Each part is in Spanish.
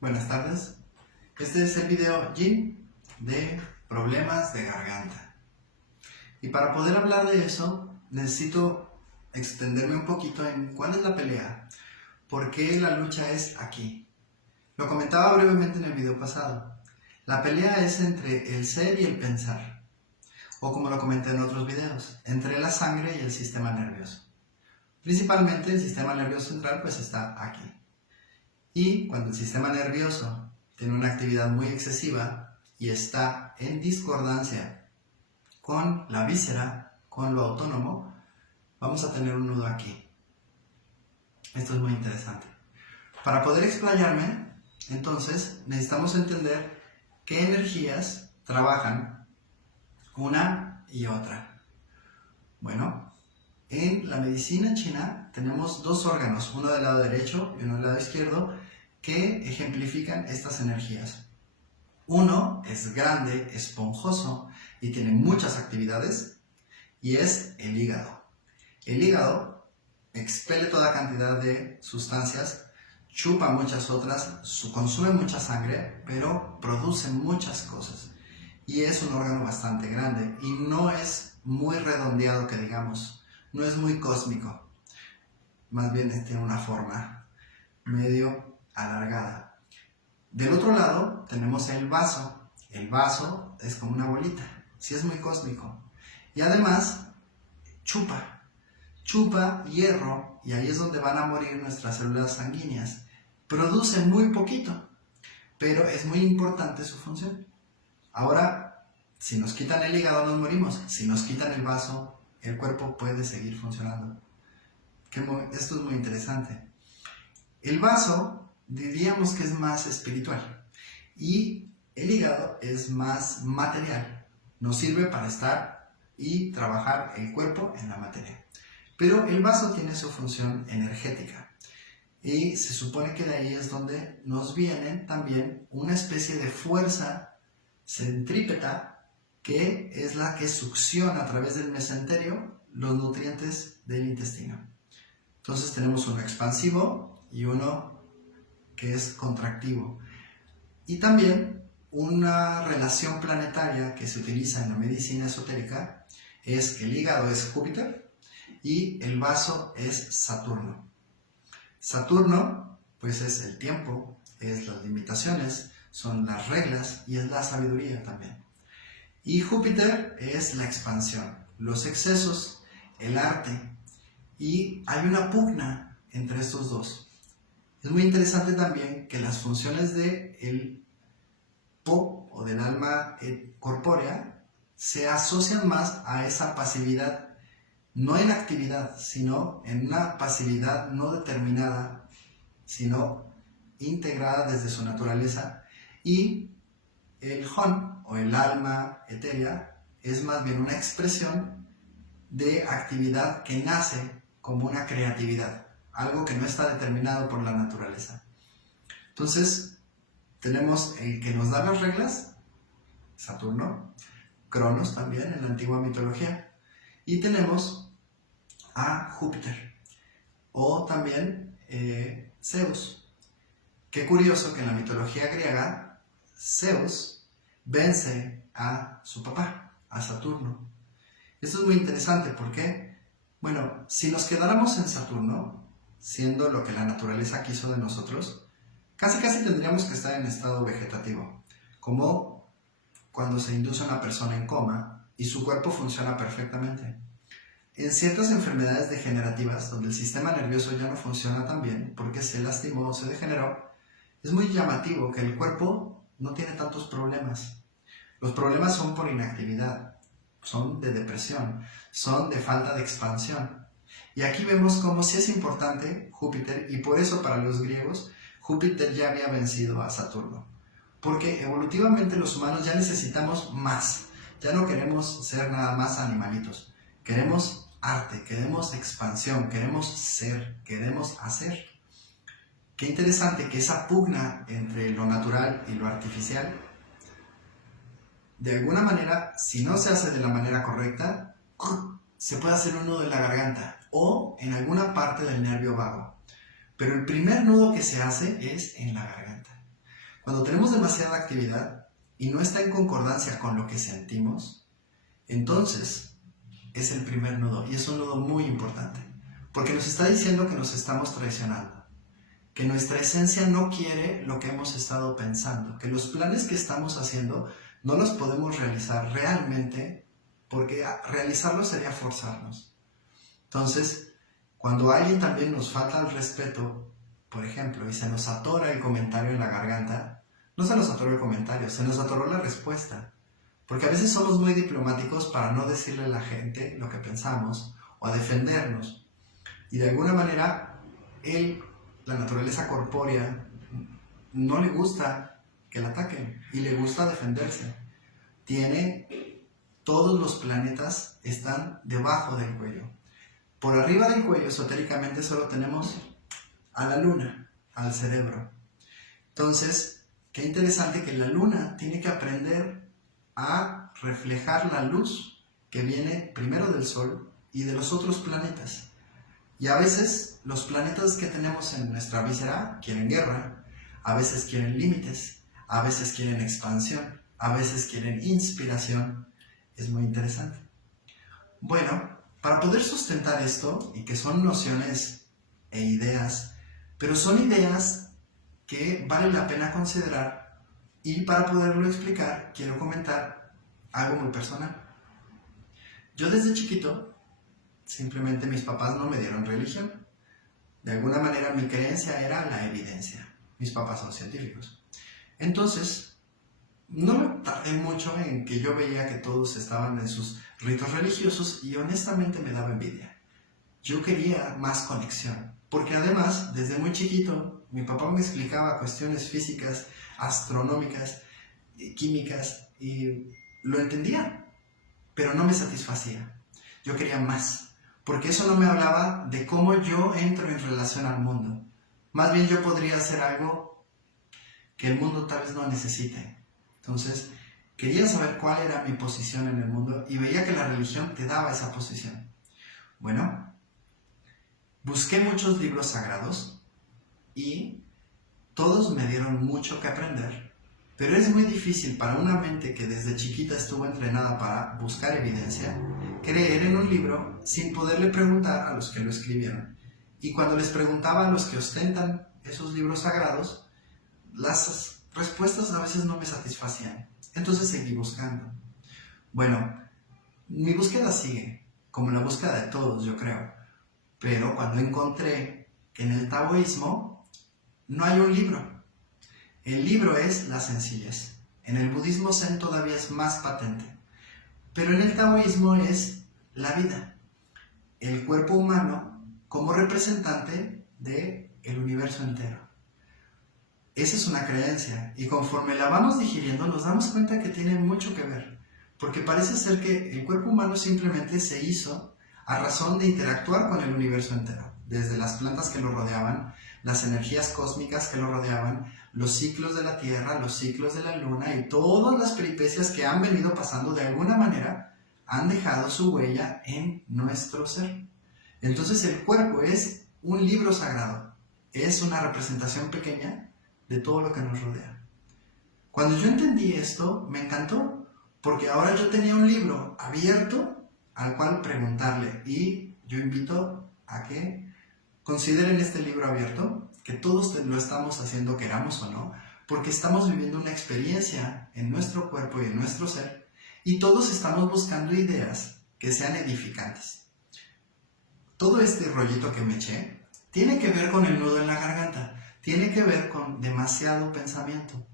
Buenas tardes. Este es el video Yin de problemas de garganta. Y para poder hablar de eso, necesito extenderme un poquito en cuál es la pelea, por qué la lucha es aquí. Lo comentaba brevemente en el video pasado. La pelea es entre el ser y el pensar, o como lo comenté en otros videos, entre la sangre y el sistema nervioso. Principalmente el sistema nervioso central pues está aquí. Y cuando el sistema nervioso tiene una actividad muy excesiva y está en discordancia con la víscera, con lo autónomo, vamos a tener un nudo aquí. Esto es muy interesante. Para poder explayarme, entonces, necesitamos entender qué energías trabajan una y otra. Bueno, en la medicina china tenemos dos órganos, uno del lado derecho y uno del lado izquierdo, que ejemplifican estas energías. Uno es grande, esponjoso y tiene muchas actividades, y es el hígado. El hígado expele toda cantidad de sustancias, chupa muchas otras, consume mucha sangre, pero produce muchas cosas. Y es un órgano bastante grande y no es muy redondeado, que digamos, no es muy cósmico. Más bien tiene una forma medio alargada. Del otro lado tenemos el vaso. El vaso es como una bolita, sí es muy cósmico. Y además chupa hierro, y ahí es donde van a morir nuestras células sanguíneas. Produce muy poquito, pero es muy importante su función. Ahora, si nos quitan el hígado nos morimos, si nos quitan el vaso, el cuerpo puede seguir funcionando. Esto es muy interesante. El vaso diríamos que es más espiritual y el hígado es más material. Nos sirve para estar y trabajar el cuerpo en la materia. Pero el vaso tiene su función energética y se supone que de ahí es donde nos viene también una especie de fuerza centrípeta, que es la que succiona a través del mesenterio los nutrientes del intestino. Entonces tenemos uno expansivo y uno que es contractivo. Y también una relación planetaria que se utiliza en la medicina esotérica es que el hígado es Júpiter y el vaso es Saturno. Saturno pues es el tiempo, es las limitaciones, son las reglas y es la sabiduría también. Y Júpiter es la expansión, los excesos, el arte, y hay una pugna entre estos dos. Es muy interesante también que las funciones del Po o del alma corpórea se asocian más a esa pasividad, no en actividad, sino en una pasividad no determinada, sino integrada desde su naturaleza. Y el Hon, o el alma etérea, es más bien una expresión de actividad que nace como una creatividad, algo que no está determinado por la naturaleza. Entonces, tenemos el que nos da las reglas, Saturno, Cronos también en la antigua mitología, y tenemos a Júpiter, o también Zeus. Qué curioso que en la mitología griega, Zeus vence a su papá, a Saturno. Esto es muy interesante porque, bueno, si nos quedáramos en Saturno, siendo lo que la naturaleza quiso de nosotros, casi tendríamos que estar en estado vegetativo, como cuando se induce a una persona en coma y su cuerpo funciona perfectamente. En ciertas enfermedades degenerativas, donde el sistema nervioso ya no funciona tan bien porque se lastimó o se degeneró, es muy llamativo que el cuerpo no tiene tantos problemas. Los problemas son por inactividad, son de depresión, son de falta de expansión. Y aquí vemos cómo sí es importante Júpiter, y por eso para los griegos Júpiter ya había vencido a Saturno. Porque evolutivamente los humanos ya necesitamos más. Ya no queremos ser nada más animalitos. Queremos arte, queremos expansión, queremos ser, queremos hacer. Qué interesante que esa pugna entre lo natural y lo artificial, de alguna manera, si no se hace de la manera correcta, se puede hacer un nudo en la garganta o en alguna parte del nervio vago. Pero el primer nudo que se hace es en la garganta. Cuando tenemos demasiada actividad y no está en concordancia con lo que sentimos, entonces es el primer nudo y es un nudo muy importante, porque nos está diciendo que nos estamos traicionando, que nuestra esencia no quiere lo que hemos estado pensando, que los planes que estamos haciendo no los podemos realizar realmente, porque realizarlos sería forzarnos. Entonces, cuando alguien también nos falta el respeto, por ejemplo, y se nos atora el comentario en la garganta, no se nos atoró el comentario, se nos atoró la respuesta. Porque a veces somos muy diplomáticos para no decirle a la gente lo que pensamos o a defendernos. Y de alguna manera, la naturaleza corpórea, no le gusta que la ataquen y le gusta defenderse. Todos los planetas están debajo del cuello. Por arriba del cuello, esotéricamente, solo tenemos a la luna, al cerebro. Entonces, qué interesante que la luna tiene que aprender a reflejar la luz que viene primero del Sol y de los otros planetas. Y a veces los planetas que tenemos en nuestra víscera quieren guerra, a veces quieren límites, a veces quieren expansión, a veces quieren inspiración. Es muy interesante. Bueno, para poder sustentar esto, y que son nociones e ideas, pero son ideas que vale la pena considerar, y para poderlo explicar, quiero comentar algo muy personal. Yo desde chiquito, simplemente mis papás no me dieron religión. De alguna manera mi creencia era la evidencia. Mis papás son científicos. Entonces, no me tardé mucho en que yo veía que todos estaban en sus ritos religiosos y honestamente me daba envidia. Yo quería más conexión, porque además, desde muy chiquito, mi papá me explicaba cuestiones físicas, astronómicas, químicas, y lo entendía, pero no me satisfacía. Yo quería más, porque eso no me hablaba de cómo yo entro en relación al mundo. Más bien yo podría hacer algo que el mundo tal vez no necesite. Entonces, quería saber cuál era mi posición en el mundo y veía que la religión te daba esa posición. Bueno, busqué muchos libros sagrados y todos me dieron mucho que aprender, pero es muy difícil para una mente que desde chiquita estuvo entrenada para buscar evidencia, creer en un libro sin poderle preguntar a los que lo escribieron. Y cuando les preguntaba a los que ostentan esos libros sagrados, las respuestas a veces no me satisfacían. Entonces seguí buscando. Bueno, mi búsqueda sigue, como la búsqueda de todos, yo creo. Pero cuando encontré que en el taoísmo no hay un libro. El libro es la sencillez. En el budismo zen todavía es más patente. Pero en el taoísmo es la vida. El cuerpo humano como representante del universo entero. Esa es una creencia, y conforme la vamos digiriendo nos damos cuenta que tiene mucho que ver, porque parece ser que el cuerpo humano simplemente se hizo a razón de interactuar con el universo entero, desde las plantas que lo rodeaban, las energías cósmicas que lo rodeaban, los ciclos de la Tierra, los ciclos de la Luna y todas las peripecias que han venido pasando de alguna manera han dejado su huella en nuestro ser. Entonces el cuerpo es un libro sagrado, es una representación pequeña de todo lo que nos rodea. Cuando yo entendí esto, me encantó, porque ahora yo tenía un libro abierto al cual preguntarle, y yo invito a que consideren este libro abierto, que todos lo estamos haciendo, queramos o no, porque estamos viviendo una experiencia en nuestro cuerpo y en nuestro ser, y todos estamos buscando ideas que sean edificantes. Todo este rollito que me eché tiene que ver con el nudo en la garganta. Tiene que ver con demasiado pensamiento.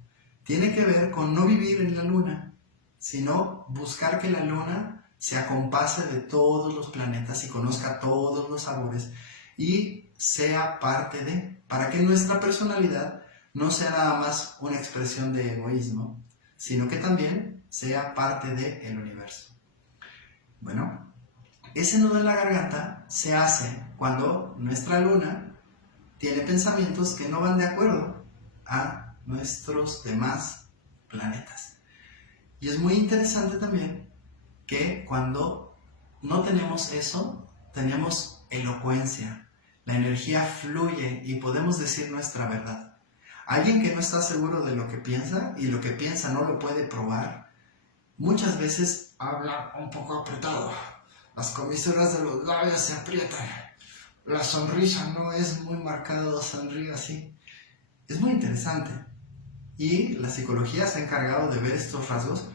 Tiene que ver con no vivir en la luna, sino buscar que la luna se acompase de todos los planetas y conozca todos los sabores y sea parte de, para que nuestra personalidad no sea nada más una expresión de egoísmo, sino que también sea parte del universo. Bueno, ese nudo en la garganta se hace cuando nuestra luna tiene pensamientos que no van de acuerdo a nuestros demás planetas. Y es muy interesante también que cuando no tenemos eso, tenemos elocuencia. La energía fluye y podemos decir nuestra verdad. Alguien que no está seguro de lo que piensa y lo que piensa no lo puede probar, muchas veces habla un poco apretado. Las comisuras de los labios se aprietan. La sonrisa no es muy marcada, sonríe así. Es muy interesante. Y la psicología se ha encargado de ver estos rasgos,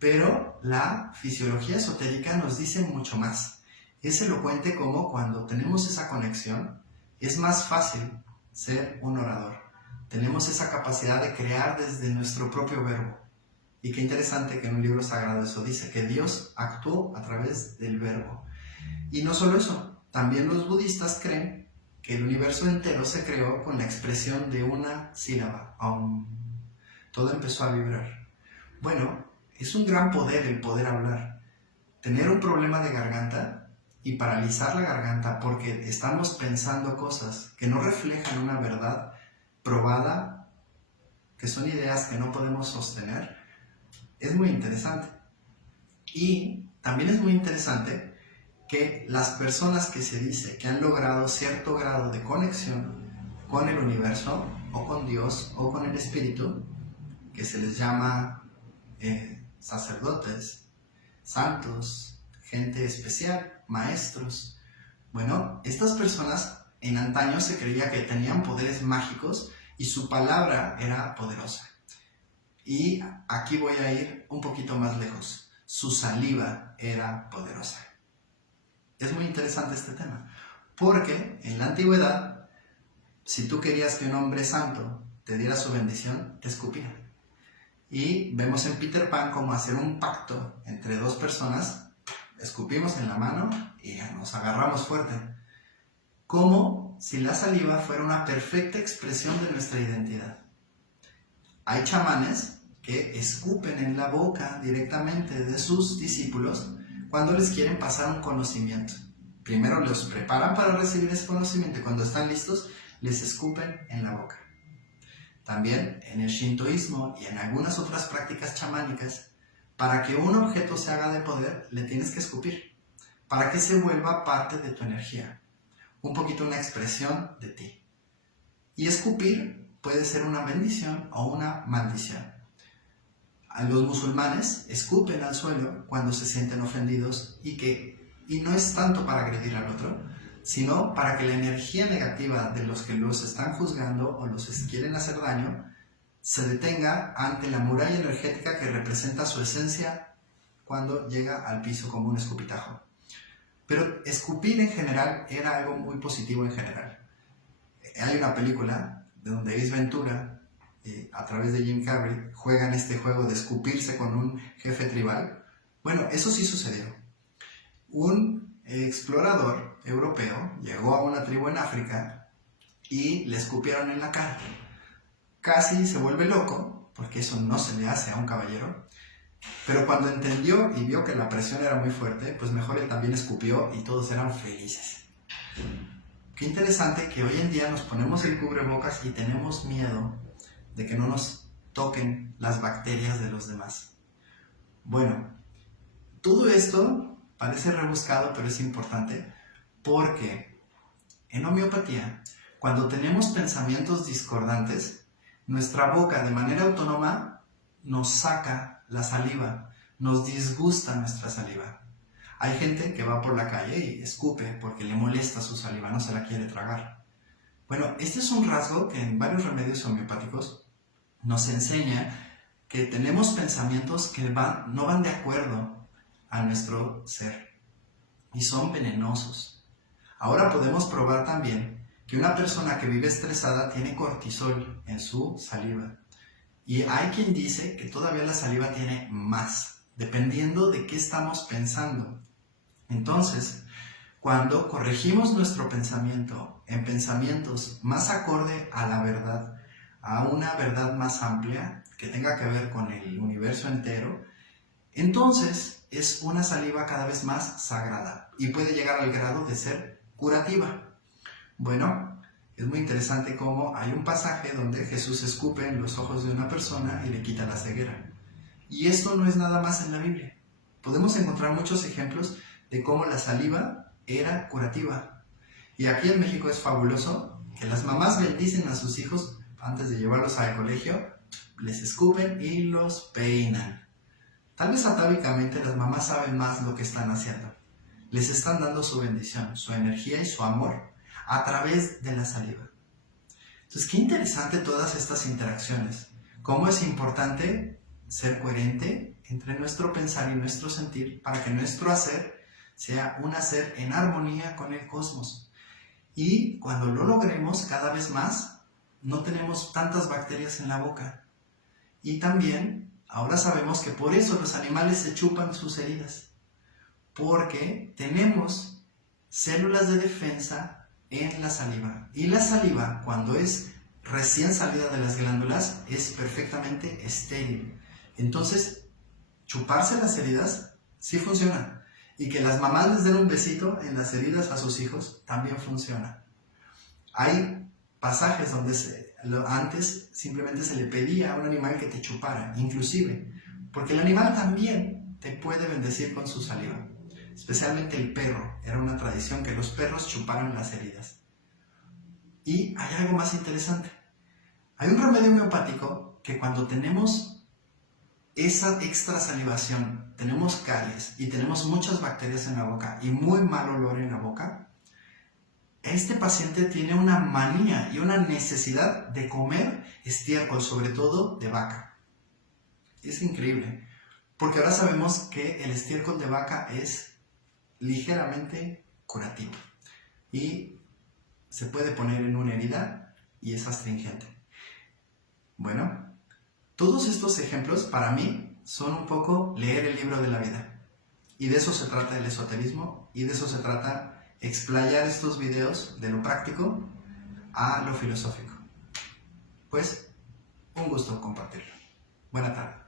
pero la fisiología esotérica nos dice mucho más. Es elocuente como cuando tenemos esa conexión, es más fácil ser un orador. Tenemos esa capacidad de crear desde nuestro propio verbo. Y qué interesante que en un libro sagrado eso dice, que Dios actuó a través del verbo. Y no solo eso, también los budistas creen que el universo entero se creó con la expresión de una sílaba, Aum. Todo empezó a vibrar. Bueno, es un gran poder el poder hablar. Tener un problema de garganta y paralizar la garganta porque estamos pensando cosas que no reflejan una verdad probada, que son ideas que no podemos sostener, es muy interesante. Y también es muy interesante que las personas que se dice que han logrado cierto grado de conexión con el universo, o con Dios, o con el espíritu, que se les llama sacerdotes, santos, gente especial, maestros. Bueno, estas personas en antaño se creía que tenían poderes mágicos y su palabra era poderosa. Y aquí voy a ir un poquito más lejos. Su saliva era poderosa. Es muy interesante este tema, porque en la antigüedad, si tú querías que un hombre santo te diera su bendición, te escupía. Y vemos en Peter Pan cómo hacer un pacto entre dos personas, escupimos en la mano y nos agarramos fuerte. Como si la saliva fuera una perfecta expresión de nuestra identidad. Hay chamanes que escupen en la boca directamente de sus discípulos cuando les quieren pasar un conocimiento. Primero los preparan para recibir ese conocimiento y cuando están listos les escupen en la boca. También en el shintoísmo y en algunas otras prácticas chamánicas, para que un objeto se haga de poder, le tienes que escupir, para que se vuelva parte de tu energía, un poquito una expresión de ti. Y escupir puede ser una bendición o una maldición. Los musulmanes escupen al suelo cuando se sienten ofendidos y no es tanto para agredir al otro, sino para que la energía negativa de los que los están juzgando o los quieren hacer daño se detenga ante la muralla energética que representa su esencia cuando llega al piso como un escupitajo. Pero escupir en general era algo muy positivo en general. Hay una película donde Ace Ventura, a través de Jim Carrey, juegan este juego de escupirse con un jefe tribal. Bueno, eso sí sucedió. Un explorador europeo llegó a una tribu en África y le escupieron en la cara. Casi se vuelve loco, porque eso no se le hace a un caballero, pero cuando entendió y vio que la presión era muy fuerte, pues mejor él también escupió y todos eran felices. Qué interesante que hoy en día nos ponemos el cubrebocas y tenemos miedo de que no nos toquen las bacterias de los demás. Bueno, todo esto parece rebuscado, pero es importante porque en homeopatía, cuando tenemos pensamientos discordantes, nuestra boca de manera autónoma nos saca la saliva, nos disgusta nuestra saliva. Hay gente que va por la calle y escupe porque le molesta su saliva, no se la quiere tragar. Bueno, este es un rasgo que en varios remedios homeopáticos nos enseña que tenemos pensamientos que no van de acuerdo a nuestro ser y son venenosos. Ahora podemos probar también que una persona que vive estresada tiene cortisol en su saliva. Y hay quien dice que todavía la saliva tiene más, dependiendo de qué estamos pensando. Entonces, cuando corregimos nuestro pensamiento en pensamientos más acorde a la verdad, a una verdad más amplia, que tenga que ver con el universo entero, entonces es una saliva cada vez más sagrada y puede llegar al grado de ser curativa. Bueno, es muy interesante cómo hay un pasaje donde Jesús escupe en los ojos de una persona y le quita la ceguera. Y esto no es nada más en la Biblia. Podemos encontrar muchos ejemplos de cómo la saliva era curativa. Y aquí en México es fabuloso que las mamás bendicen a sus hijos antes de llevarlos al colegio, les escupen y los peinan. Tal vez atávicamente las mamás saben más lo que están haciendo. Les están dando su bendición, su energía y su amor a través de la saliva. Entonces, qué interesante todas estas interacciones. Cómo es importante ser coherente entre nuestro pensar y nuestro sentir para que nuestro hacer sea un hacer en armonía con el cosmos. Y cuando lo logremos cada vez más, no tenemos tantas bacterias en la boca. Y también, ahora sabemos que por eso los animales se chupan sus heridas. Porque tenemos células de defensa en la saliva. Y la saliva, cuando es recién salida de las glándulas, es perfectamente estéril. Entonces, chuparse las heridas sí funciona. Y que las mamás les den un besito en las heridas a sus hijos también funciona. Hay pasajes donde antes simplemente se le pedía a un animal que te chupara, inclusive, porque el animal también te puede bendecir con su saliva. Especialmente el perro, era una tradición que los perros chuparan las heridas. Y hay algo más interesante. Hay un remedio homeopático que cuando tenemos esa extra salivación, tenemos caries y tenemos muchas bacterias en la boca y muy mal olor en la boca, este paciente tiene una manía y una necesidad de comer estiércol, sobre todo de vaca. Es increíble, porque ahora sabemos que el estiércol de vaca es ligeramente curativo y se puede poner en una herida y es astringente. Bueno, todos estos ejemplos para mí son un poco leer el libro de la vida, y de eso se trata el esoterismo, y de eso se trata explayar estos videos de lo práctico a lo filosófico. Pues, un gusto compartirlo. Buena tarde.